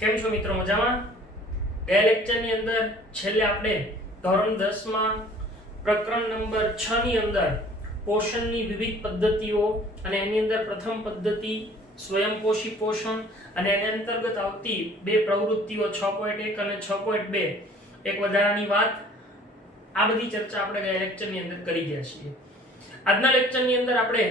કેમ છો મિત્રો? મજામાં? ગયા લેક્ચરની અંદર છેલ્લે આપણે ધોરણ 10 માં પ્રકરણ નંબર 6 ની અંદર પોષણની વિવિધ પદ્ધતિઓ અને એની અંદર પ્રથમ પદ્ધતિ સ્વયંપોષી પોષણ અને એના અંતર્ગત આવતી બે પ્રવૃત્તિઓ 6.1 અને 6.2 એક વધારાની વાત, આ બધી ચર્ચા આપણે ગયા લેક્ચરની અંદર કરી ગયા છીએ. આજના લેક્ચરની અંદર આપણે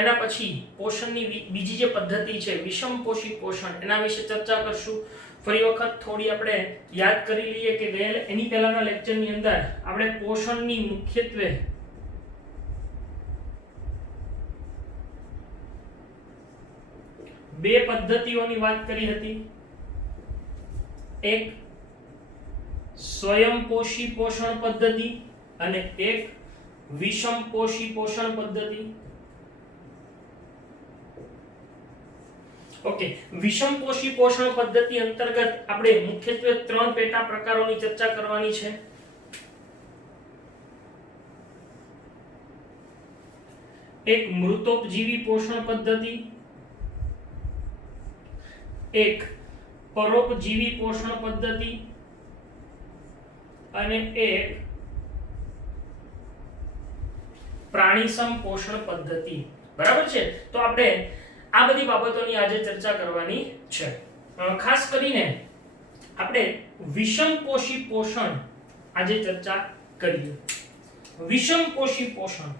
એના પછી પોષણની બીજી જે પદ્ધતિ છે વિષમપોષી પોષણ, એના વિશે ચર્ચા કરશું. ફરી વખત થોડી આપણે યાદ કરી લઈએ કે એની પહેલાના લેક્ચરની અંદર આપણે પોષણની મુખ્યત્વે બે પદ્ધતિઓની વાત કરી હતી. એક સ્વયંપોષી પોષણ પદ્ધતિ અને એક વિષમપોષી પોષણ પદ્ધતિ. ઓકે, વિષમપોષી પોષણ પદ્ધતિ અંતર્ગત આપણે મુખ્યત્વે ત્રણ પેટા પ્રકારોની ચર્ચા કરવાની છે. એક મૃતોપજીવી પોષણ પદ્ધતિ, એક પરોપજીવી પોષણ પદ્ધતિ અને એક પ્રાણીસમ પોષણ પદ્ધતિ. બરાબર છે? તો આપણે આ બધી બાબતોની આજે ચર્ચા કરવાની છે. ખાસ કરીને આપણે વિષમપોષી પોષણ આજે ચર્ચા કરીએ. વિષમપોષી પોષણ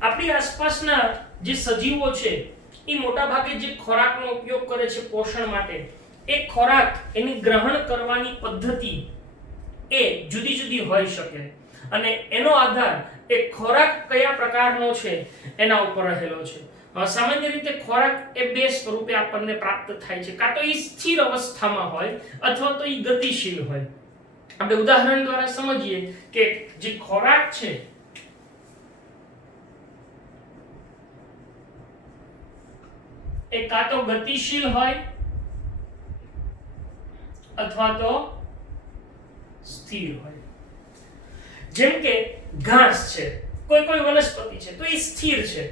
આપણી આસપાસના જે સજીવો છે એ મોટા ભાગે જે ખોરાકનો ઉપયોગ કરે છે પોષણ માટે, એ ખોરાક એની ગ્રહણ કરવાની પદ્ધતિ એ જુદી જુદી હોઈ શકે અને એનો આધાર એ ખોરાક કયા પ્રકારનો છે એના ઉપર રહેલો છે. સામાન્ય રીતે ખોરાક એ બે સ્વરૂપે આપણને પ્રાપ્ત થાય છે. કાં તો એ સ્થિર અવસ્થામાં હોય અથવા તો એ ગતિશીલ હોય. આપણે ઉદાહરણ દ્વારા સમજીએ કે જે ખોરાક છે એ કાં તો ગતિશીલ હોય અથવા તો સ્થિર હોય. જેમ કે ઘાસ છે, કોઈ વનસ્પતિ છે તો એ સ્થિર છે.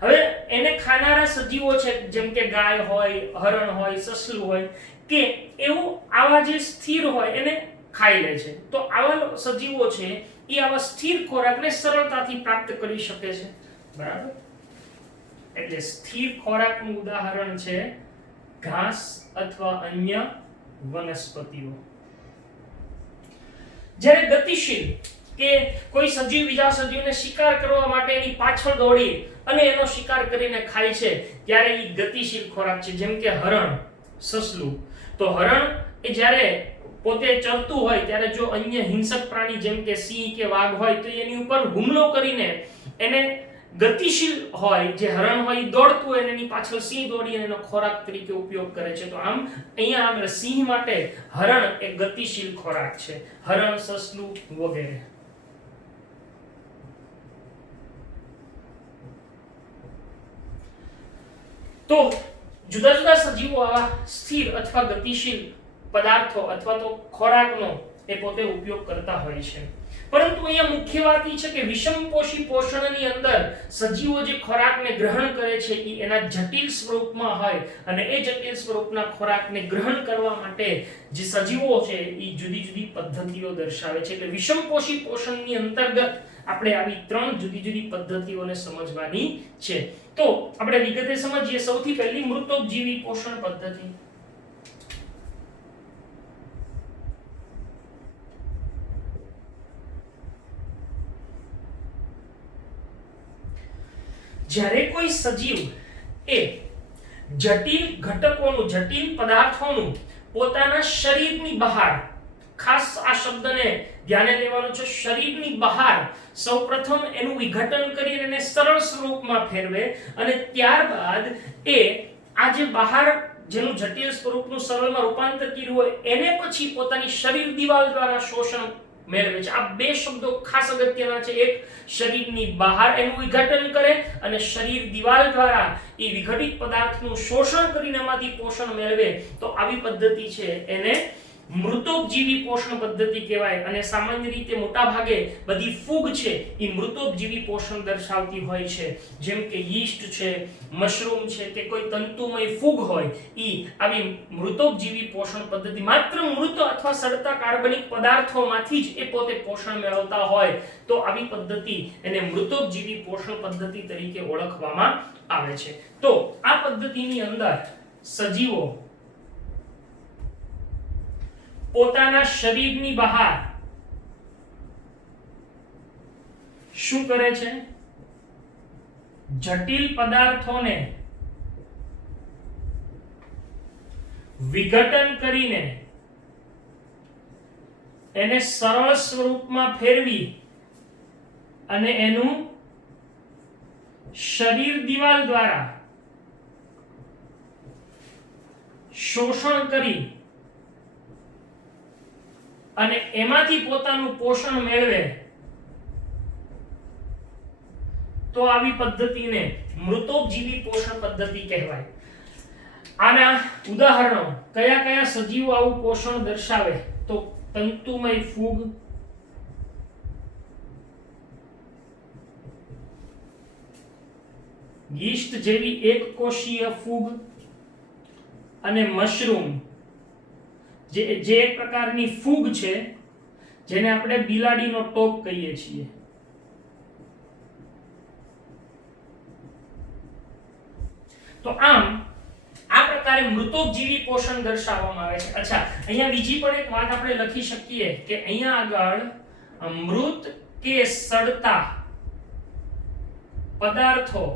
હવે એને ખાનારા સજીવો છે જેમ કે ગાય હોય, હરણ હોય, સસલું હોય કે એવું આવા જે સ્થિર હોય એને ખાઈ લે છે. તો આવા સજીવો છે એ આવા સ્થિર ખોરાકને સરળતાથી પ્રાપ્ત કરી શકે છે. બરાબર? એટલે સ્થિર ખોરાકનું ઉદાહરણ છે ઘાસ અથવા અન્ય વનસ્પતિઓ. જ્યારે ગતિશીલ કે કોઈ સજીવ બીજા સજીવને શિકાર કરવા માટે એની પાછળ દોડી અને એનો શિકાર કરીને ખાય છે ત્યારે એ ગતિશીલ ખોરાક છે. જેમ કે હરણ, સસલું. તો હરણ એ જ્યારે પોતે ચરતું હોય ત્યારે જો અન્ય હિંસક પ્રાણી જેમ કે સિંહ કે વાઘ હોય તો એની ઉપર હુમલો કરીને એને ગતિશીલ હોય જે હરણ હોય દોડતું હોય એની પાછળ સિંહ દોડી એનો ખોરાક તરીકે ઉપયોગ કરે છે. તો આમ અહીંયા આપણે સિંહ માટે હરણ એક ગતિશીલ ખોરાક છે. હરણ, સસલું વગેરે. તો જુદા જુદા સજીવો આવા સ્થિર અથવા ગતિશીલ પદાર્થો અથવા તો ખોરાકનો એ પોતે ઉપયોગ કરતા હોય છે. પરંતુ અહીંયા મુખ્ય વાત એ છે કે વિષમપોષી પોષણની અંદર સજીવો જે ખોરાકને ગ્રહણ કરે છે એ એના જટિલ સ્વરૂપમાં હોય અને એ જટિલ સ્વરૂપના ખોરાકને ગ્રહણ કરવા માટે જે સજીવો છે એ જુદી જુદી પદ્ધતિઓ દર્શાવે છે. એટલે વિષમપોષી પોષણની અંતર્ગત આપણે આવી ત્રણ જુદી જુદી પદ્ધતિઓને સમજવાની છે. તો આપણે વિગતે સમજીએ. સૌથી પહેલી મૃતોપજીવી પોષણ પદ્ધતિ. જ્યારે કોઈ સજીવ એ જટિલ ઘટકોનું, જટિલ પદાર્થોનું પોતાના શરીરની બહાર, ખાસ આ શબ્દને ધ્યાને લેવાનો છે, શરીરની બહાર સૌપ્રથમ એનું વિઘટન કરીને એને સરળ સ્વરૂપમાં ફેરવે અને ત્યારબાદ એ આ જે બહાર જેનું જટિલ સ્વરૂપનું સરળમાં રૂપાંતર કર્યું હોય એને પછી પોતાની શરીર દિવાલ દ્વારા શોષણ મેળવે છે. આ બે શબ્દો ખાસ અગત્યના છે. એક શરીરની બહાર એનું વિઘટન કરે અને શરીર દિવાલ દ્વારા એ વિઘટિત પદાર્થનું શોષણ કરીને એમાંથી પોષણ મેળવે. તો આવી પદ્ધતિ છે એને મૃતોપજીવી પોષણ પદ્ધતિ કહેવાય અને સામાન્ય રીતે મોટા ભાગે બધી ફૂગ છે એ મૃતોપજીવી પોષણ દર્શાવતી હોય છે, જેમ કે યીસ્ટ છે, મશરૂમ છે કે કોઈ તંતુમય ફૂગ હોય ઈ આવી મૃતોપજીવી પોષણ પદ્ધતિ માત્ર મૃત અથવા સડતા કાર્બનિક પદાર્થોમાંથી જ એ પોતે પોષણ મેળવતા હોય તો આવી પદ્ધતિ એને મૃતોપજીવી પોષણ પદ્ધતિ તરીકે ઓળખવામાં આવે છે. તો આ પદ્ધતિની અંદર સજીવો પોતાના શરીરની બહાર શું કરે છે? જટિલ પદાર્થોને વિઘટન કરીને એને સરળ સ્વરૂપમાં ફેરવી અને એનું શરીર દિવાલ દ્વારા શોષણ કરી અને એમાંથી પોતાનું પોષણ મેળવે તો આવી પદ્ધતિને મૃતોપજીવી પોષણ પદ્ધતિ કહેવાય. આના ઉદાહરણો કયા કયા સજીવો આવું પોષણ દર્શાવે? તો તંતુમય ફૂગ, યીસ્ટ જેવી એકકોષીય ફૂગ અને મશરૂમ જે એક પ્રકારની ફૂગ છે જેને આપણે બિલાડીનો ટોપ કહીએ છીએ. તો આમ આ પ્રકારે મૃતોપજીવી પોષણ દર્શાવવામાં આવે છે. અચ્છા, અહીંયા બીજી પણ એક વાત આપણે લખી શકીએ કે અહીંયા આગળ મૃત કે સડતા પદાર્થો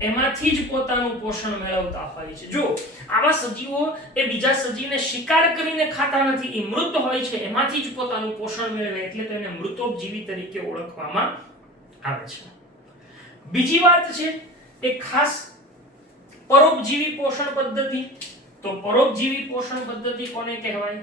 એમાંથી જ પોતાનું પોષણ મેળવતા હોય છે. જો આવા સજીવો એ બીજા સજીવને શિકાર કરીને ખાતા નથી, એ મૃત હોય છે, એમાંથી જ પોતાનું પોષણ મેળવે એટલે તો એને મૃતોપજીવી તરીકે ઓળખવામાં આવે છે. બીજી વાત છે એ ખાસ પરોપજીવી પોષણ પદ્ધતિ. તો પરોપજીવી પોષણ પદ્ધતિ કોને કહેવાય?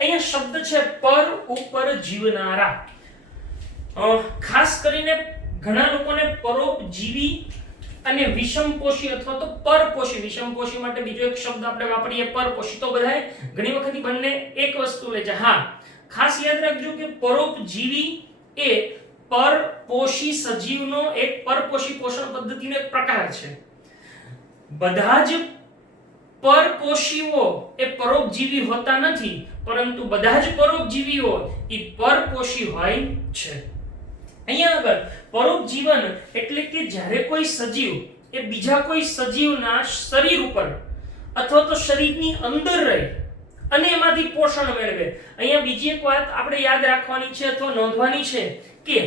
અહીંયા શબ્દ છે પર ઉપર જીવનારા. ખાસ કરીને ઘણા લોકોને પરોપજીવી અને વિષમપોષી અથવા તો પરપોષી, વિષમપોષી માટે બીજો એક શબ્દ આપણે વાપરીએ પરપોષી, તો બધાય ઘણી વખત બંને એક વસ્તુ લે છે. હા, ખાસ યાદ રાખજો કે પરોપજીવી એ પરપોષી સજીવનો એક પરપોષી પોષણ પદ્ધતિનો એક પ્રકાર છે. બધા જ પરપોષીઓ એ પરોપજીવી હોતા નથી, પરંતુ બધા જ પરોપજીવીઓ એ પરપોષી હોય છે. અહીંયા આગળ પરોપજીવન એટલે કે જ્યારે કોઈ સજીવ એ બીજા કોઈ સજીવના શરીર ઉપર અથવા તો શરીરની અંદર રહી અને એમાંથી પોષણ મેળવે. અહીંયા બીજી એક વાત આપણે યાદ રાખવાની છે અથવા નોંધવાની છે કે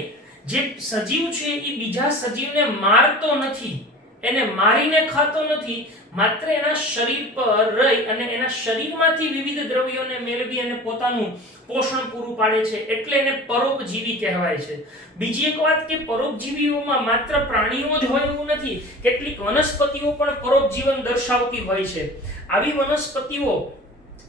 જે સજીવ છે એ બીજા સજીવને મારતો નથી, એને મારીને ખાતો નથી, માત્ર એના શરીર પર રહી અને એના શરીરમાંથી વિવિધ દ્રવ્યોને મેળવી અને પોતાનું પોષણ પૂરું પાડે છે, એટલે એને પરોપજીવી કહેવાય છે. બીજી એક વાત કે પરોપજીવીઓમાં માત્ર પ્રાણીઓ જ હોય એવું નથી, કેટલીક વનસ્પતિઓ પણ પરોપજીવન દર્શાવતી હોય છે. આવી વનસ્પતિઓ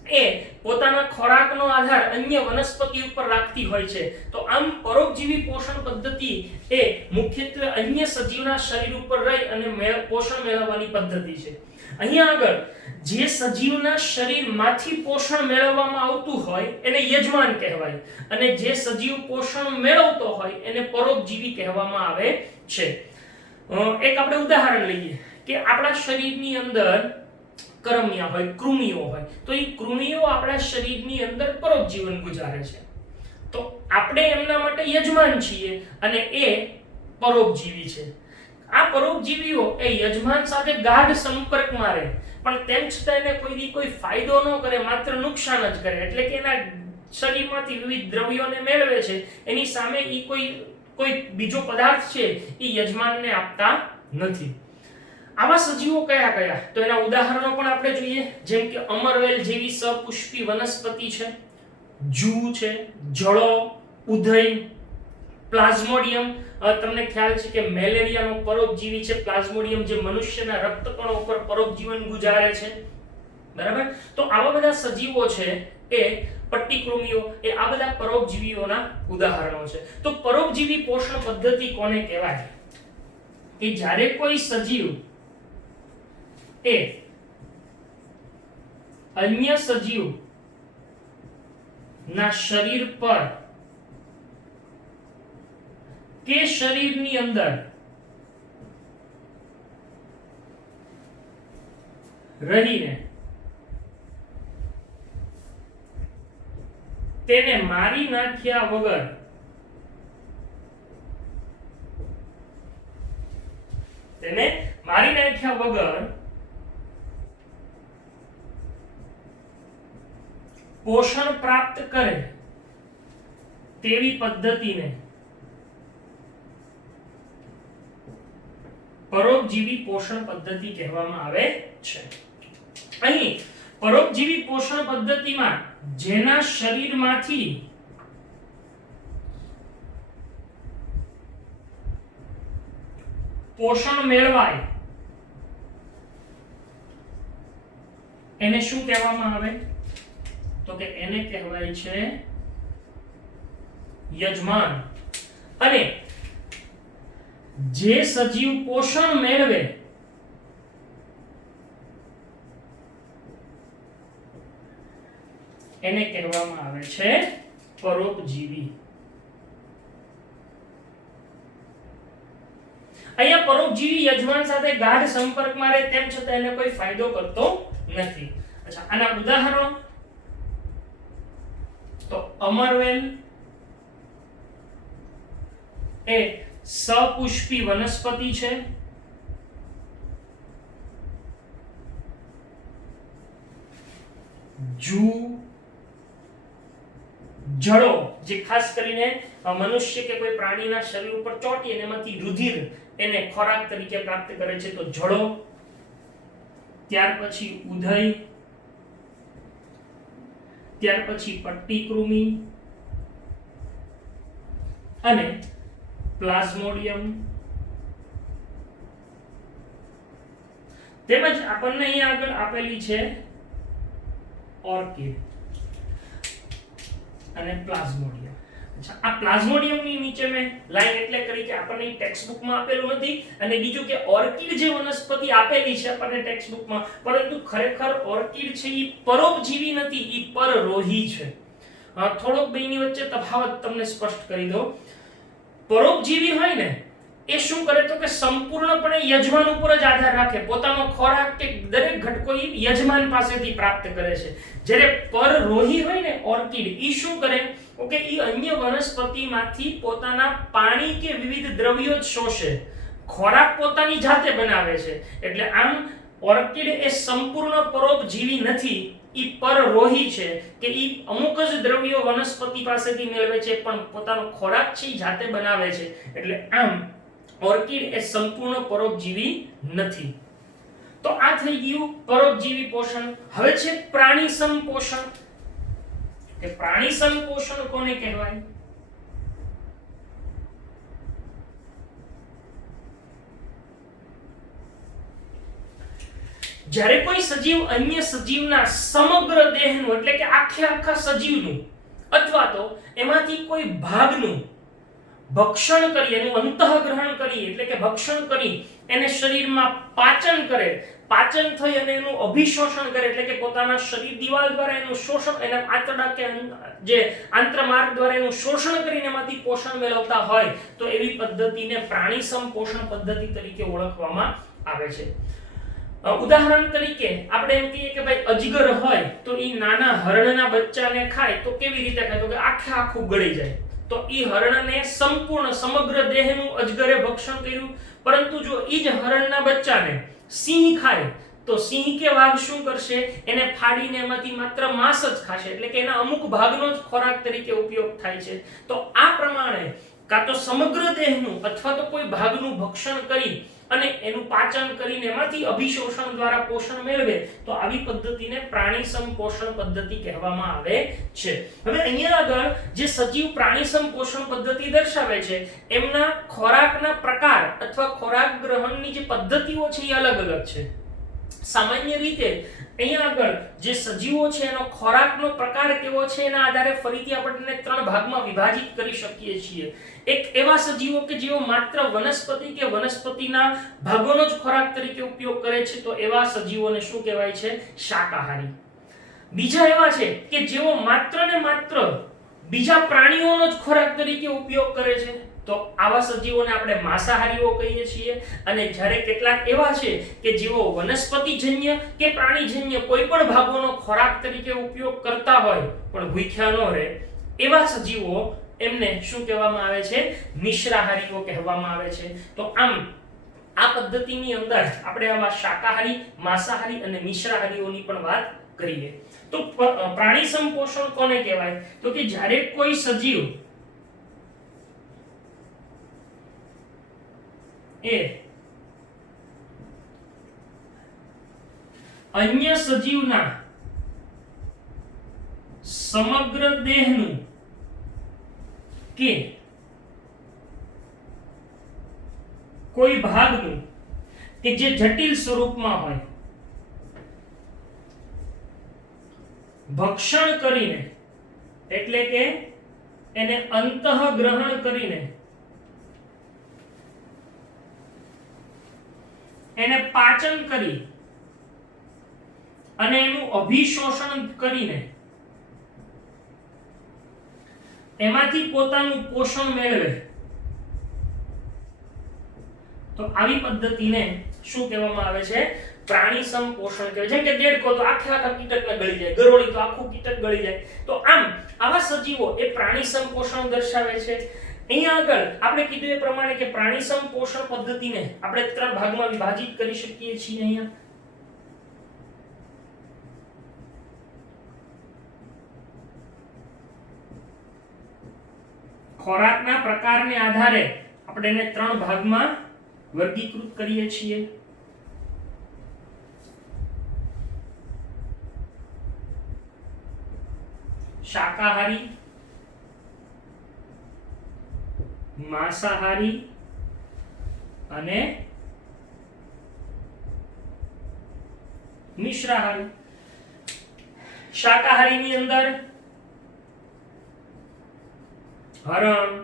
એ પોતાના ખોરાકનો આધાર અન્ય વનસ્પતિ ઉપર રાખતી હોય છે. તો આમ પરોપજીવી પોષણ પદ્ધતિ એ મુખ્યત્વે અન્ય સજીવના શરીર ઉપર રહી અને પોષણ મેળવવાની પદ્ધતિ છે. અહીંયા આગળ જે સજીવના શરીરમાંથી પોષણ મેળવવામાં આવતું હોય એને યજમાન કહેવાય અને જે સજીવ પોષણ મેળવતો હોય એને પરોપજીવી કહેવામાં આવે છે. એક આપણે ઉદાહરણ લઈએ કે આપણા શરીરની અંદર કરમિયા હોય, કૃમિઓ હોય, તો એ કૃમિઓ આપણા શરીરની અંદર પરોપજીવન ગુજારે છે. તો આપણે એમના માટે યજમાન છીએ અને એ પરોપજીવી છે. આ પરોપજીવીઓ એ યજમાન સાથે ગાઢ સંપર્કમાં રહે, પણ તેમ છતાં એને કોઈ ફાયદો ન કરે, માત્ર નુકસાન જ કરે. એટલે કે એના શરીરમાંથી વિવિધ દ્રવ્યોને મેળવે છે, એની સામે ઈ કોઈ બીજો પદાર્થ છે એ યજમાનને આપતા નથી. આવા સજીવો કયા કયા? તો એના ઉદાહરણો પણ આપણે જોઈએ, જેમ કે અમરવેલ જેવી સપુષ્પી વનસ્પતિ છે, જૂ છે, જળો, ઉધઈ, પ્લાઝ્મોડિયમ. તમને ખ્યાલ છે કે મેલેરિયાનો પરોપજીવી છે પ્લાઝ્મોડિયમ, જે મનુષ્યના રક્તકણો ઉપર પરોપજીવન ગુજારે છે. બરાબર? તો આવા બધા સજીવો છે એ પટ્ટીકૃમિઓ, એ આ બધા પરોપજીવીઓના ઉદાહરણો છે. તો પરોપજીવી પોષણ પદ્ધતિ કોને કહેવાય? કે જ્યારે કોઈ સજીવ એ અન્ય સજીવ ના શરીર પર કે શરીરની અંદર રહીને તેને મારી નાખ્યા વગર પોષણ પ્રાપ્ત કરે તેવી પદ્ધતિને પરોપજીવી પોષણ પદ્ધતિ કહેવામાં આવે છે. અહીં પરોપજીવી પોષણ પદ્ધતિમાં જેના શરીરમાંથી પોષણ મેળવાય એને શું કહેવામાં આવે? તો કે એને કહેવાય છે યજમાન. અને જે સજીવ પોષણ મેળવે એને કહેવામાં આવે છે પરોપજીવી. અહીંયા પરોપજીવી યજમાન સાથે ગાઢ સંપર્કમાં રહે તેમ છતાં એને કોઈ ફાયદો કરતો નથી. અચ્છા, આના ઉદાહરણો તો અમરવેલ એ સપુષ્પી વનસ્પતિ છે. જળો જે ખાસ કરીને મનુષ્ય કે કોઈ પ્રાણીના શરીર ઉપર ચોંટી અને એમાંથી રુધિર એને ખોરાક તરીકે પ્રાપ્ત કરે છે તો જળો. ત્યાર પછી ઉદય, ત્યાર પછી પટ્ટીકૃમિ અને પ્લાઝ્મોડિયમ. તેમજ આપણને અહીં આગળ આપેલી છે ઓર્કિડ અને પ્લાઝ્મોડિયમ. અચ્છા, આ પ્લાઝ્મોડિયમની નીચે મેં લાઈન એટલે કરી કે આપણને ટેક્સ્ટબુકમાં આપેલું નથી, અને બીજું કે ઓર્કિડ જે વનસ્પતિ આપેલી છે આપણને ટેક્સ્ટબુકમાં, પરંતુ ખરેખર ઓર્કિડ છે એ પરોપજીવી નથી, એ પરરોહી છે. થોડોક બેની વચ્ચે તફાવત તમને સ્પષ્ટ કરી દો. પરોપજીવી હોય ને એ શું કરે તો કે સંપૂર્ણપણે યજમાન ઉપર જ આધાર રાખે, પોતાનો ખોરાક કે દરેક ઘટકો યજમાન પાસેથી પ્રાપ્ત કરે છે. જ્યારે પરરોહી હોય ને ઓર્કિડ, ઈ શું કરે ઓકે, ઈ અન્ય વનસ્પતિમાંથી પોતાના પાણી કે વિવિધ દ્રવ્યો જ શોષે, ખોરાક પોતાની જાતે બનાવે છે. એટલે આમ ઓર્કિડ એ સંપૂર્ણ પરોપજીવી નથી, ઈ પરરોહી છે કે ઈ અમુક જ દ્રવ્યો વનસ્પતિ પાસેથી મેળવે છે પણ પોતાનો ખોરાક છે ઈ જાતે બનાવે છે. એટલે આમ ઓર્કિડ એ સંપૂર્ણ પરોપજીવી નથી. તો આ થઈ ગયું પરોપજીવી પોષણ. હવે છે પ્રાણીસમ પોષણ. કે પ્રાણીસમ પોષણ કોને કહેવાય? જ્યારે કોઈ સજીવ અન્ય સજીવના સમગ્ર દેહનું એટલે કે આખા સજીવનું અથવા તો એમાંથી કોઈ ભાગનું ભક્ષણ કરી, એનું અંતઃગ્રહણ કરી એટલે કે ભક્ષણ કરી એને શરીરમાં પાચન કરે, પાચન થઈ અને એનું અભિશોષણ કરે એટલે કે પોતાના શરીર દિવાલ દ્વારા એનું શોષણ, એના આંતરડા કે જે આંત્રમાર્ગ દ્વારા એનું શોષણ કરીને એમાંથી પોષણ મેળવતા હોય તો એવી પદ્ધતિને પ્રાણીસમ પોષણ પદ્ધતિ તરીકે ઓળખવામાં આવે છે. ઉદાહરણ તરીકે આપણે એમ કહીએ કે ભાઈ અજગર હોય તો ઈ નાના હરણના બચ્ચાને ખાય તો કેવી રીતે ખાય તો કે આખું ગળી જાય. તો ઈ હરણને સંપૂર્ણ સમગ્ર દેહનું અજગરે ભક્ષણ કર્યું. પરંતુ જો ઈ જ હરણના બચ્ચાને સિંહ ખાય તો સિંહ કે વાઘ શું કરશે? એને ફાડીને એમાંથી માત્ર માંસ જ ખાશે, એટલે કે એના અમુક ભાગનો જ ખોરાક તરીકે ઉપયોગ થાય છે. તો આ પ્રમાણે કાં તો સમગ્ર દેહનું અથવા તો કોઈ ભાગનું ભક્ષણ કરી અને એનું પાચન કરીને એમાંથી અભિશોષણ દ્વારા પોષણ મેળવે તો આવી પદ્ધતિને પ્રાણીસમ પોષણ પદ્ધતિ કહેવામાં આવે છે. હવે અહીંયા આગળ જે સજીવ પ્રાણીસમ પોષણ પદ્ધતિ દર્શાવે છે એમના ખોરાકના પ્રકાર અથવા ખોરાક ગ્રહણની જે પદ્ધતિઓ છે એ અલગ અલગ છે. સામાન્ય રીતે અહીંયા આગળ જે સજીવો છે એનો ખોરાકનો પ્રકાર કેવો છે એના આધારે ફરીથી આપણે ત્રણ ભાગમાં વિભાજિત કરી શકીએ છીએ. એક એવા સજીવો કે જેઓ માત્ર વનસ્પતિ કે વનસ્પતિના ભાગોનો જ ખોરાક તરીકે ઉપયોગ કરે છે, તો એવા સજીવોને શું કહેવાય છે? શાકાહારી. બીજા એવા છે કે જેઓ માત્ર ને માત્ર બીજા પ્રાણીઓનો જ ખોરાક તરીકે ઉપયોગ કરે છે, તો આવા સજીવોને આપણે માંસાહારીઓ કહીએ છીએ. અને જ્યારે કેટલાક એવા છે કે જેઓ વનસ્પતિજન્ય કે પ્રાણીજન્ય કોઈ પણ ભાગોનો ખોરાક તરીકે ઉપયોગ કરતા હોય પણ ભૂખ્યા ન રહે, એવા સજીવો એમને શું કહેવામાં આવે છે? મિશ્રાહારીઓ કહેવામાં આવે છે. તો આમ આ પદ્ધતિની અંદર આપણે આવા શાકાહારી, માંસાહારી અને મિશ્રાહારીઓની પણ વાત કરીએ. તો પ્રાણી સંપોષણ કોને કહેવાય? તો કે જ્યારે કોઈ સજીવ એ અન્ય સજીવના સમગ્ર દેહનું કે કોઈ ભાગનું કે જે જટિલ સ્વરૂપમાં હોય ભક્ષણ કરીને, એટલે કે એને અંતઃગ્રહણ કરીને, એને પાચન કરી અને એનું અભિશોષણ કરીને એમાંથી પોતાનું પોષણ મેળવે, તો આવી પદ્ધતિને શું કહેવામાં આવે છે? પ્રાણી સંપોષણ કહેવાય. જેમ કે દેડકો તો આખા કીટકને ગળી જાય, ગરોળી તો આખું કીટક ગળી જાય. તો આમ આવા સજીવો એ પ્રાણી સંપોષણ દર્શાવે છે. અહીંયા આગળ આપણે કીધું એ પ્રમાણે કે પ્રાણી સંપોષણ પદ્ધતિને આપણે ત્રણ ભાગમાં વિભાજિત કરી શકીએ છીએ. અહીંયા ખોરાકના પ્રકારને આધારે આપણે એને ત્રણ ભાગમાં વર્ગીકૃત કરીએ છીએ. શાકાહારી, માંસાહારી અને મિશ્રાહારી. શાકાહારીની અંદર હરણ,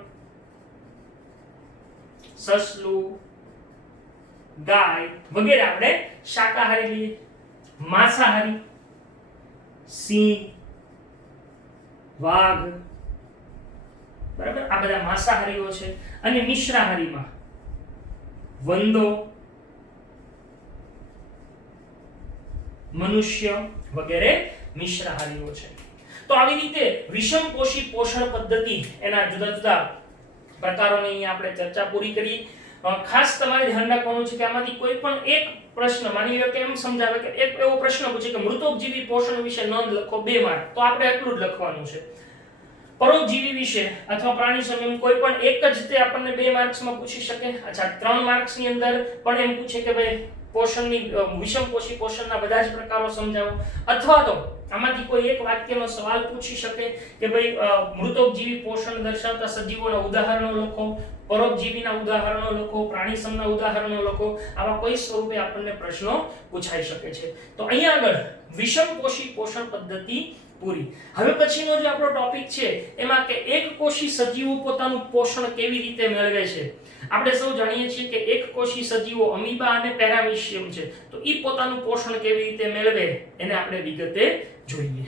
સસલું, ગાય વગેરે આપણે શાકાહારી લઈએ. માંસાહારી સિંહ, વાઘ, બરાબર, આ બધા માંસાહારીઓ છે. અને મિશ્રાહારીમાં વંદો, મનુષ્ય વગેરે મિશ્રાહારીઓ છે. તો આવી રીતે વિષમપોષી પોષણ પદ્ધતિ એના જુદા જુદા પ્રકારોની અહીંયા આપણે ચર્ચા પૂરી કરી. ખાસ તમારે ધ્યાન રાખવાનું છે કે આમાંથી કોઈ પણ એક પ્રશ્ન માની લો કે એમ સમજાવે કે એક એવો પ્રશ્ન પૂછે કે મૃતોપજીવી પોષણ વિશે નોંધ લખો 2 માર્ક, તો આપણે એટલું જ લખવાનું છે. પરોપજીવી વિશે અથવા પ્રાણી સમૂહ કોઈ પણ એક જ તે આપણને 2 માર્ક્સમાં પૂછી શકે. અચ્છા, 3 માર્ક્સની અંદર પણ એમ પૂછે કે ભાઈ પોષણની વિષમપોષી પોષણના બધા જ પ્રકારો સમજાવો, અથવા તો આમાંથી કોઈ એક વાક્યનો સવાલ પૂછી શકે કે ભાઈ મૃતોપજીવી પોષણ દર્શાવતા સજીવોના ઉદાહરણો લખો, પરોપજીવીના ઉદાહરણો લખો, પ્રાણી સમૂહના ઉદાહરણો લખો. આવા કોઈ સ્વરૂપે આપણને પ્રશ્નો પૂછાઈ શકે છે. તો અહીંયા આગળ વિષમપોષી પોષણ પદ્ધતિ પૂરી. હવે પછીનો જે આપણો ટોપિક છે એમાં કે એકકોષી સજીવો પોતાનું પોષણ કેવી રીતે મેળવે છે. આપણે સૌ જાણીએ છીએ કે એકકોષી સજીવો અમીબા અને પેરામીશિયમ છે, તો ઈ પોતાનું પોષણ કેવી રીતે મેળવે એને આપણે વિગતે જોઈએ.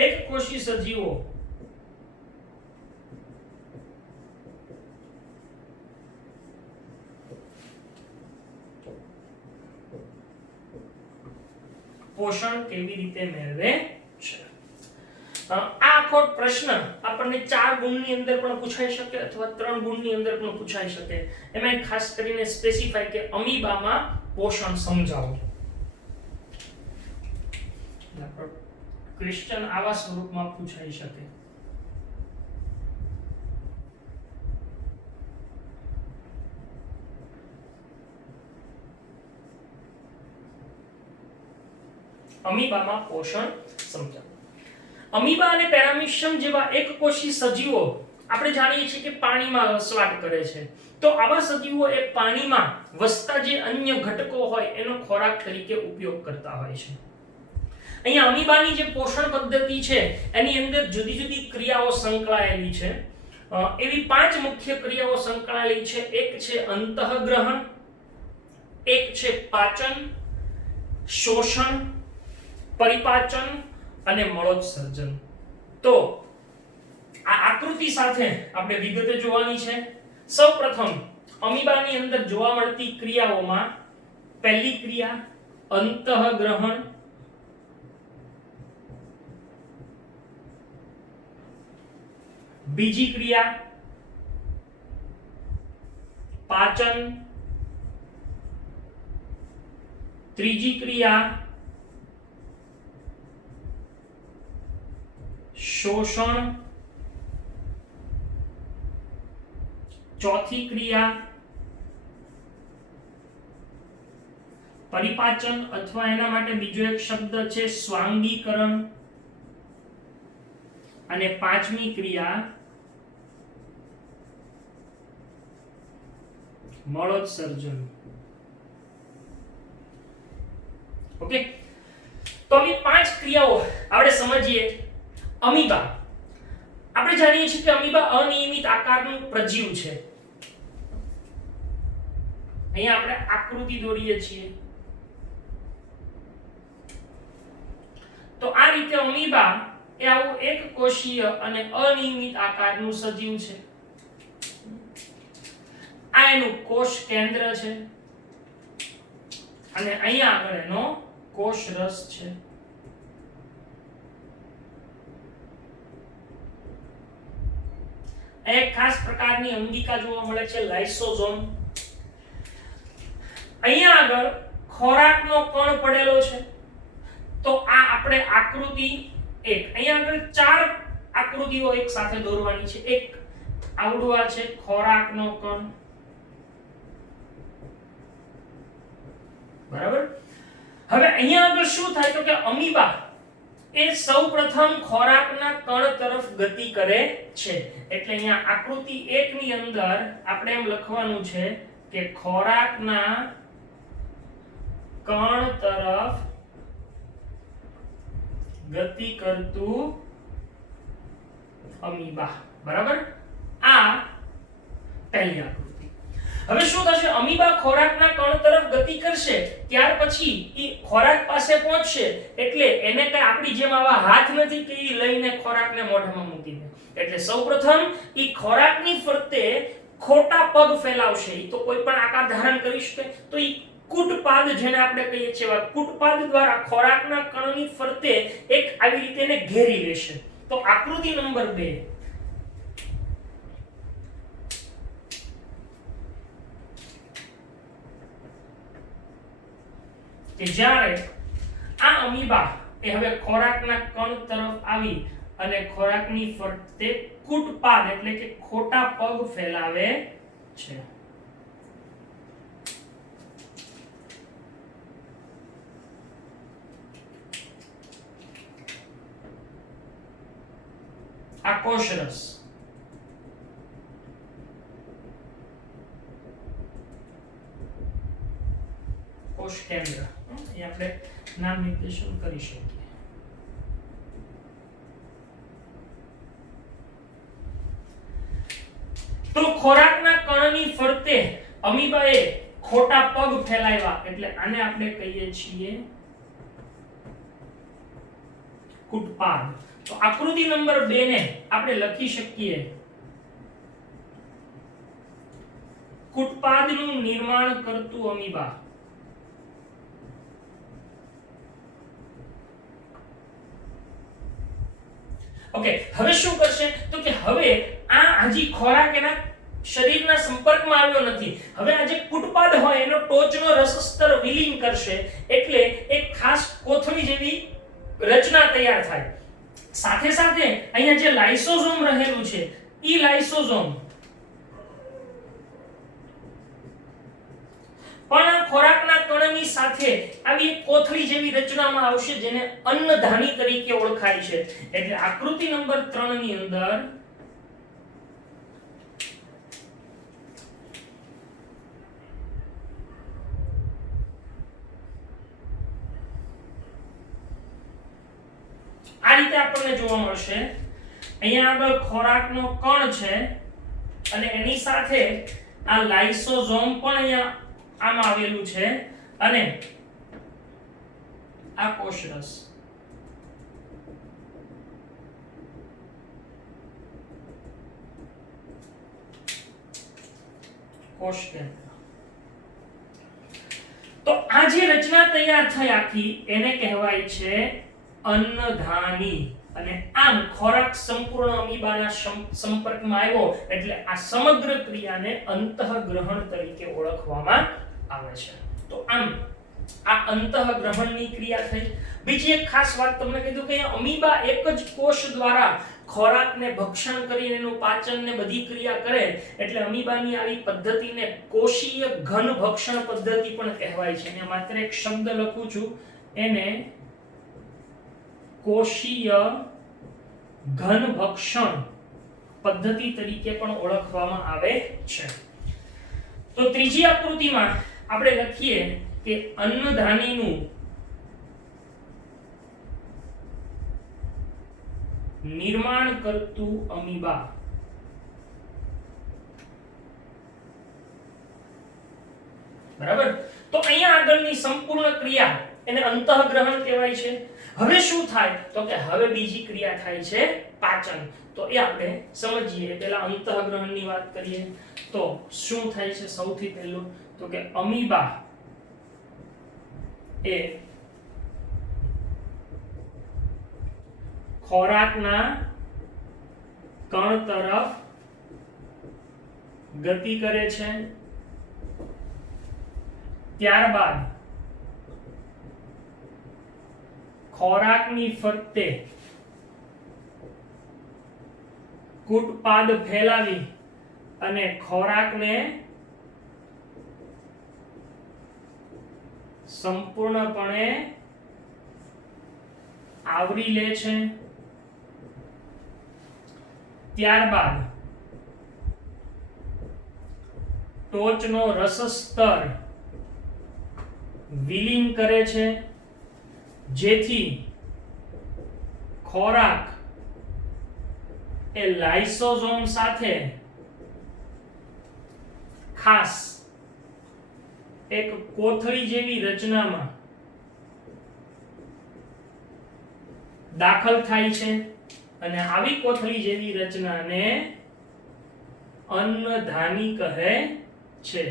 એકકોષી સજીવો પોષણ કેવી રીતે મેળવે છે? આ આખો પ્રશ્ન આપણને 4 ગુણની અંદર પણ પૂછાઈ શકે અથવા 3 ગુણની અંદર પણ પૂછાઈ શકે. એમાં ખાસ કરીને સ્પેસિફાઈ કે અમીબામાં પોષણ સમજાવો. ક્વેશ્ચન આવા સ્વરૂપમાં પૂછાઈ શકે. અમીબામાં પોષણ સમજાવો. અમીબા અને પેરામીશિયમ જેવા એકકોષી સજીવો આપણે જાણીએ છીએ કે પાણીમાં વસવાટ કરે છે. તો આવા સજીવો એ પાણીમાં વસતા જે અન્ય ઘટકો હોય એનો ખોરાક તરીકે ઉપયોગ કરતા હોય છે. અહીંયા અમીબાની જે પોષણ પદ્ધતિ છે એની અંદર જુદી જુદી ક્રિયાઓ સંકળાયેલી છે. એવી 5 મુખ્ય ક્રિયાઓ સંકળાયેલી છે. એક છે અંતઃગ્રહણ, એક છે પાચન, શોષણ, પરિપાચન અને મળોત્સર્જન. તો આ આકૃતિ સાથે આપણે વિગતે જોવાની છે. સૌપ્રથમ અમીબાની અંદર જોવા મળતી ક્રિયાઓમાં પહેલી ક્રિયા અંતઃગ્રહણ, બીજી ક્રિયા પાચન, ત્રીજી ક્રિયા શોષણ, ચોથી ક્રિયા પરિપાચન અથવા એના માટે બીજો એક શબ્દ છે સ્વાંગીકરણ, અને પાંચમી ક્રિયા મળોત્સર્જન. ઓકે, તો આવી 5 ક્રિયાઓ આપણે સમજીએ. અમીબા આપણે જાણીએ છીએ કે અમીબા અનિયમિત આકારનું પ્રજીવ છે. અહીંયા આપણે આકૃતિ દોરીએ છીએ. તો આ રીતે અમીબા એ આવું એકકોષીય અને અનિયમિત આકારનું સજીવ છે. આ એનું કોષ કેન્દ્ર છે અને અહીંયા આગળ એનો કોષ રસ છે. એક ખાસ પ્રકારની અંગિકા જોવા મળે છે લાઇસોઝોમ. અહીંયા આગળ ખોરાકનો કણ પડેલો છે. તો આ આપણે આકૃતિ એક અહીંયા આગળ 4 આકૃતિઓ એક સાથે દોરવાની છે. એક આવડું આ છે ખોરાકનો કણ, બરાબર. હવે અહીંયા આગળ શું થાય તો કે અમીબા એ સૌપ્રથમ ખોરાકના કણ તરફ ગતિ કરે છે. એટલે અહીંયા આકૃતિ 1 ની અંદર આપણે એમ લખવાનું છે કે ખોરાકના કણ તરફ ગતિ કરતું અમીબા, બરાબર. આ પહેલી આકૃતિ. હવે શું થશે? અમીબા ખોરાકના કણ તરફ ગતિ કરશે, ત્યાર પછી એ ખોરાક પાસે પહોંચશે એટલે એને કઈ આપણી જેમ આવા હાથ નથી કે ઈ લઈને ખોરાકને મોઢામાં મૂકી દે. એટલે સૌપ્રથમ ઈ ખોરાકની ફરતે ખોટા પગ ફેલાવશે. ઈ તો કોઈ પણ આકાર ધારણ કરી શકે. તો ઈ કુટપાદ જેને આપણે કહીએ છીએ, કુટપાદ દ્વારા ખોરાકના કણની ફરતે એક આવી રીતે એને ઘેરી લેશે. તો આકૃતિ નંબર 2 કે જ્યારે આ અમીબા એ હવે ખોરાકના કણ તરફ આવી અને ખોરાકની ફરતે કુટપાદ એટલે કે ખોટા પગ ફેલાવે છે. આ કોષરસ. કોષ કેન્દ્ર એ આપણે નામ નિર્દેશન કરી શકીએ. તો ખોરાકના કણની ફરતે અમીબાએ ખોટા પગ ફેલાવ્યા એટલે આને આપણે કહીએ છીએ કુટપાદ. તો આકૃતિ નંબર 2 ને આપણે લખી શકીએ કુટપાદનું નિર્માણ કરતું અમીબા. ઓકે, હવે શું કરશે તો કે હવે આ હજી ખોરાક એના શરીરના સંપર્કમાં આવ્યો નથી. હવે આ જે કુટપાદ હોય એનો ટોચનો રસસ્તર વિલીન કરશે એટલે એક ખાસ કોથળી જેવી રચના તૈયાર થાય. સાથે સાથે અહીંયા જે લાઇસોઝોમ રહેલું છે ઈ લાઇસોઝોમ પણ ખોરાકના કણની સાથે આવી એક કોથળી જેવી રચનામાં આવશે જેને અન્નધાની તરીકે ઓળખાય છે. એટલે આકૃતિ નંબર 3 ની અંદર આ રીતે આપણને જોવા મળશે. અહીંયા આગળ ખોરાકનો કણ છે અને એની સાથે આ લાઇસોઝોમ પણ અહીંયા આમાં આવેલું છે અને આ કોષરસ. કોષ કેન્દ્ર. તો આ જે રચના તૈયાર થઈ આખી એને કહેવાય છે અન્નધાની. અને આમ ખોરાક સંપૂર્ણ અમીબાના સંપર્કમાં આવ્યો એટલે આ સમગ્ર ક્રિયાને અંતઃગ્રહણ તરીકે ઓળખવામાં આવે છે. તો આમ આ અંતઃગ્રહણની ક્રિયા થઈ. બીજી એક ખાસ વાત તમને કીધું કે અમીબા એક જ કોષ દ્વારા ખોરાકને ભક્ષણ કરીને એનું પાચન ને બધી ક્રિયા કરે એટલે અમીબાની આવી પદ્ધતિને કોષીય ઘન ભક્ષણ પદ્ધતિ પણ કહેવાય છે. અને માત્ર એક શબ્દ લખું છું એને કોષીય ઘન ભક્ષણ પદ્ધતિ તરીકે પણ ઓળખવામાં આવે છે. તો ત્રીજી આકૃતિમાં આપણે લખીએ કે અન્નધાનીનું નિર્માણ કરતું અમીબા. બરાબર. તો અહીંયા આગળની સંપૂર્ણ ક્રિયા એને અંતઃગ્રહણ કહેવાય છે. હવે શું થાય તો કે હવે બીજી ક્રિયા થાય છે પાચન. તો એ આપણે સમજીએ. પહેલા અંતઃગ્રહણની વાત કરીએ તો શું થાય છે. સૌથી પહેલું તો કે અમીબા એ ખોરાકના કણ તરફ ગતિ કરે છે. ત્યારબાદ ખોરાકની ફરતે કુટપાદ ફેલાવી અને ખોરાકને સંપૂર્ણપણે આવરી લે છે. ત્યારબાદ ટોચનો રસસ્તર વિલીન કરે છે જેથી ખોરાક એ લાઇસોઝોમ સાથે ખાસ એક કોથળી જેવી રચનામાં દાખલ થાય છે અને આવી કોથળી જેવી રચનાને અન્નધાની કહે છે.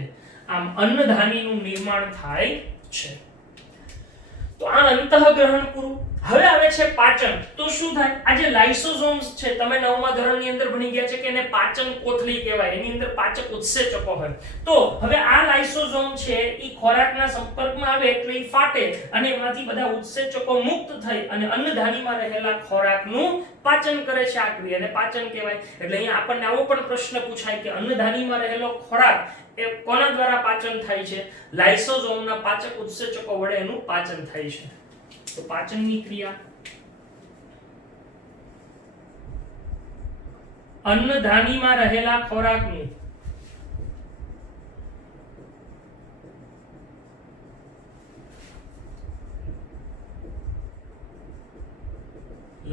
આમ અન્નધાનીનું નિર્માણ થાય છે. તો આ અંતઃગ્રહણ પૂરું. હવે આવે છે પાચન. તો શું થાય? આ જે લાઇસોઝોમ્સ છે તમે 9મા ધોરણની અંદર ભણી ગયા છે કે એને પાચન કોથળી કહેવાય. એની અંદર પાચક ઉત્સેચકો હોય. તો હવે આ લાઇસોઝોમ છે ઈ ખોરાકના સંપર્કમાં આવે એટલે ઈ ફાટે અને એમાંથી બધા ઉત્સેચકો મુક્ત થઈ અને અન્નધાનીમાં રહેલા ખોરાકનું પાચન કરે છે. આ ક્રિયાને પાચન કહેવાય. એટલે અહીંયા આપણને આવો પણ પ્રશ્ન પૂછાય કે અન્નધાનીમાં રહેલો ખોરાક એ કોના દ્વારા પાચન થાય છે? લાઇસોઝોમના પાચક ઉત્સેચકો વડે એનું પાચન થાય છે. તો પાચનની ક્રિયા અન્નધાનીમાં રહેલા ખોરાકનું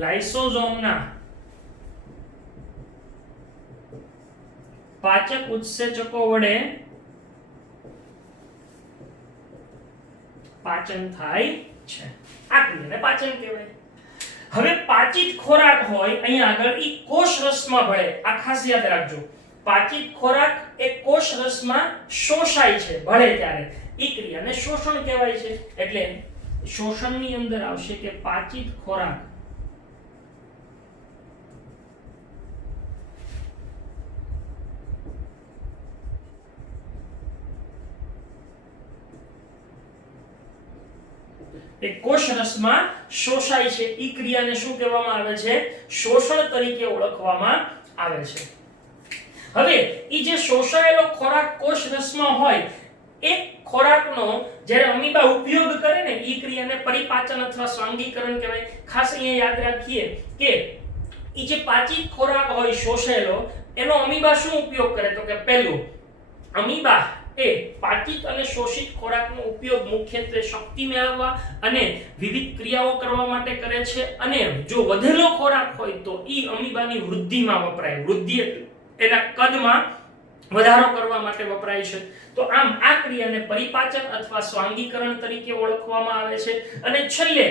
લાઇસોઝોમના પાચક ઉત્સેચકો વડે પાચન થાય છે. આ ક્રિયાને પાચન કહેવાય. હવે પાચિત ખોરાક હોય અહીંયા આગળ ઈ કોષ રસમાં ભળે. આ ખાસ યાદ રાખજો. પાચિત ખોરાક એ કોષ રસમાં શોષાય છે ભળે ત્યારે. ઈ ક્રિયાને શોષણ કહેવાય છે. એટલે શોષણની અંદર આવશે કે પાચિત ખોરાક એ કોષરસમાં શોષાય છે. ઈ ક્રિયાને શું કહેવામાં આવે છે? શોષણ તરીકે ઓળખવામાં આવે છે. હવે ઈ જે શોષાયેલો ખોરાક કોષરસમાં હોય, એક ખોરાકનો જ્યારે અમીબા ઉપયોગ કરે ને, ઈ ક્રિયાને પરિપાચન અથવા સ્વાંગીકરણ કહેવાય. ખાસ અહીંયા યાદ રાખીએ કે ઈ જે પાચિત ખોરાક હોય શોષાયેલો, એનો અમીબા શું ઉપયોગ કરે? તો કે પહેલું, અમીબા એ પાચિત અને શોષિત ખોરાકનો ઉપયોગ મુખ્યત્વે શક્તિ મેળવવા અને વિવિધ ક્રિયાઓ કરવા માટે કરે છે. અને જો વધેલો ખોરાક હોય તો ઈ અમીબાની વૃદ્ધિમાં વપરાય. વૃદ્ધિ એના કદમાં વધારો કરવા માટે વપરાય છે. તો આમ આ ક્રિયાને પરિપાચન અથવા સ્વાંગીકરણ તરીકે ઓળખવામાં આવે છે. અને છેલ્લે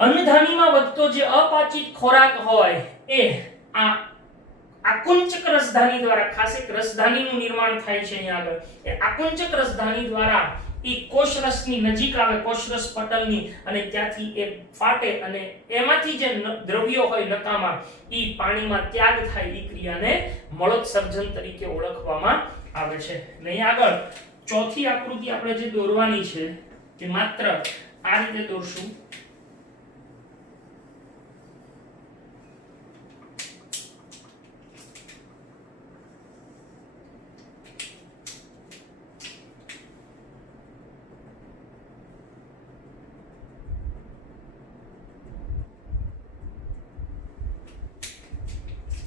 અન્નધાનીમાં વધતો જે અપાચિત ખોરાક હોય એ આ આકુંચક રસધાની દ્વારા, ખાસ એક રસધાનીનું નિર્માણ થાય છે અહીંયા આગળ, એ આકુંચક રસધાની દ્વારા ઈ કોષરસની નજીક આવે, કોષરસ પટલની, અને ત્યાંથી એ ફાટે અને એમાંથી જે દ્રવ્યો હોય નકામા ઈ પાણીમાં ત્યાગ થાય. ઈ ક્રિયાને મળોત્સર્જન તરીકે ઓળખવામાં આવે છે. અને અહીં આગળ ચોથી આકૃતિ આપણે જે દોરવાની છે તે માત્ર આ રીતે દોરશું.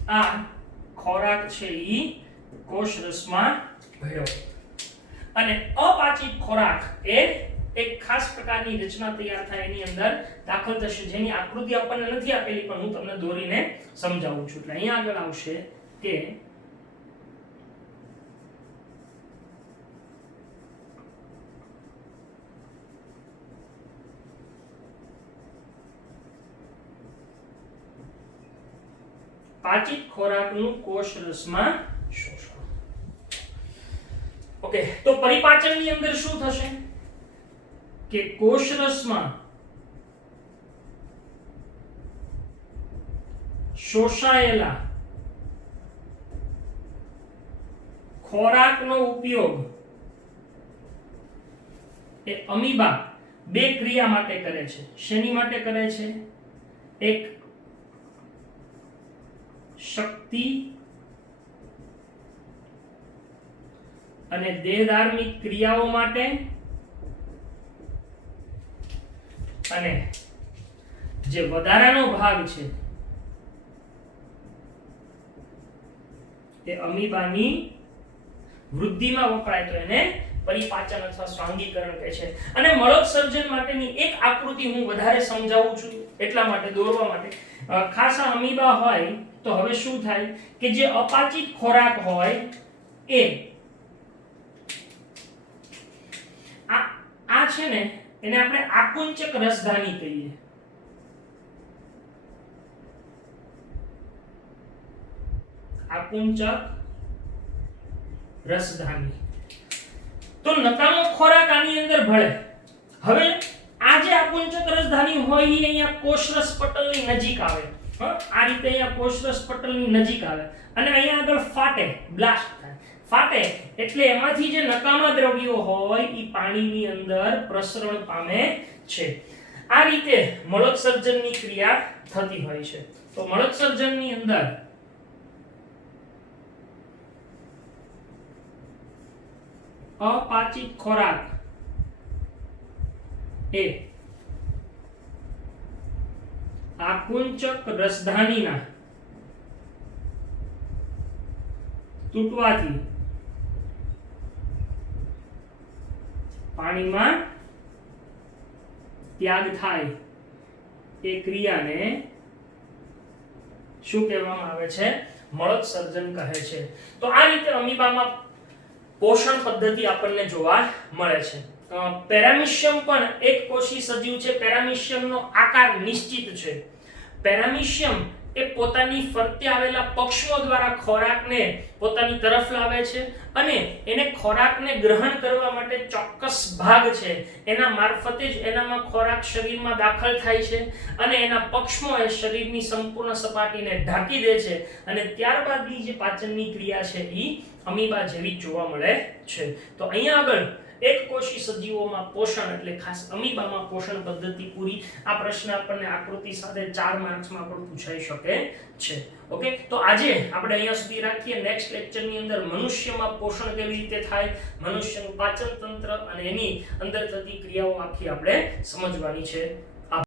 આ ખોરાક છે ઈ કોષરસમાં ભળ્યો, અને અપાચિત ખોરાક એ એક ખાસ પ્રકારની રચના તૈયાર થાય એની અંદર દાખલ થશે, જેની આકૃતિ આપણને નથી આપેલી પણ હું તમને દોરીને સમજાવું છું. એટલે અહીંયા આગળ આવશે કે પાચિત ખોરાકનું કોષરસમાં શોષણ. ઓકે, તો પરિપાચનની અંદર શું થશે કે કોષરસમાં શોષાયેલા ખોરાકનો ઉપયોગ એ અમીબા બે ક્રિયા માટે કરે છે. શેની માટે કરે છે? એક શક્તિ અને દેહધાર્મિક ક્રિયાઓ માટે, અને જે વધારાનો ભાગ છે તે અમીબાની વૃદ્ધિમાં વપરાય, તો એને પરિપાચન અથવા સ્વાંગીકરણ કહે છે. અને મળોત્સર્જન માટેની એક આકૃતિ હું વધારે સમજાવું છું એટલા માટે, દોરવા માટે. ખાસ આ અમીબા હોય તો હવે શું થાય કે જે અપાચિત ખોરાક હોય એ આ છે ને, એને આપણે આકુંચક રસધાની કહીએ. આકુંચક રસધાની. તો નકામો ખોરાક આની અંદર ભળે. હવે આ જે આકુંચક રસધાની હોય એ અહીંયા કોષરસ પટલની નજીક આવે. આ રીતે અહીંયા કોષરસ પટલની નજીક આવે અને અહીંયા આગળ ફાટે, બ્લાસ્ટ થાય. ફાટે એટલે એમાંથી જે નકામા દ્રવ્યો હોય એ પાણીની અંદર પ્રસરણ પામે છે. આ રીતે મળોત્સર્જનની ક્રિયા થતી હોય છે. તો મળોત્સર્જનની અંદર અપાચિત ખોરાક એ આકુંચક રસધાનીના તૂટવાથી પાણીમાં ત્યાગ થાય એ ક્રિયાને શું કહેવામાં આવે છે? મળોત્સર્જન કહે છે. તો આ રીતે અમીબામાં પોષણ પદ્ધતિ આપણને જોવા મળે છે. પેરામીશિયમ પણ એક કોષી સજીવ છે. પેરામીશિયમનો આકાર નિશ્ચિત છે. પેરામીશિયમ એ પોતાની ફરતે આવેલા પક્ષો દ્વારા ખોરાકને પોતાની તરફ લાવે છે અને એને ખોરાકને ગ્રહણ કરવા માટે ચોક્કસ ભાગ છે એના મારફતે જ એનામાં ખોરાક શરીરમાં દાખલ થાય છે અને એના પક્ષમો એ શરીરની સંપૂર્ણ સપાટીને ઢાંકી દે છે અને ત્યારબાદની જે પાચનની ક્રિયા છે એ અમીબા જેવી જોવા મળે છે. તો અહીંયા આગળ એકકોષી સજીવોમાં પોષણ એટલે ખાસ અમીબામાં પોષણ પદ્ધતિ પૂરી. આ પ્રશ્ન આપણને આકૃતિ સાથે 4 માર્ક્સમાં પણ પૂછાઈ શકે છે. ઓકે, તો આજે આપણે અહીંયા સુધી રાખીએ. નેક્સ્ટ લેક્ચરની અંદર મનુષ્યમાં પોષણ કેવી રીતે થાય, મનુષ્યનું પાચન તંત્ર અને એની અંદર થતી ક્રિયાઓ આખી આપણે સમજવાની છે.